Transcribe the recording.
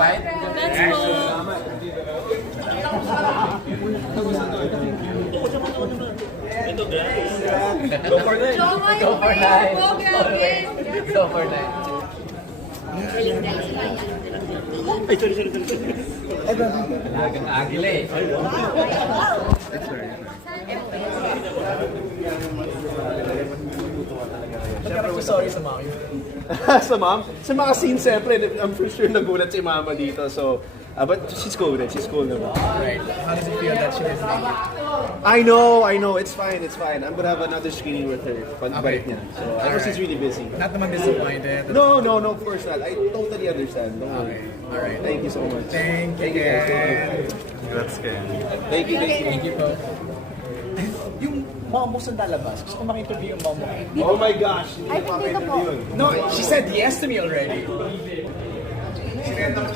satisfied? Let's go. Go for it. Go for 9. Go for 9. Ay, sorry. Alagang agila eh. Sorry sa mom. Sa mom? Sa mga scenes, siyempre, I'm for sure nagulat si mama dito. So, but she's cool with it. She's cool naman. Right. How does it feel that she doesn't make it? I know. It's fine. I'm gonna have another screening with her. Pagbalik niya. So, I know she's really busy. Not naman disappointed. No, of course not. I totally understand. Don't worry. Alright. Thank you so much. Thank you, guys. Ken. Congrats, Ken. Thank you. Thank you po. Yung mom mo saan lalabas? Gusto ko maki-interview yung mom mo. Oh my gosh. Ay, hindi ko po. No, she said yes to me already.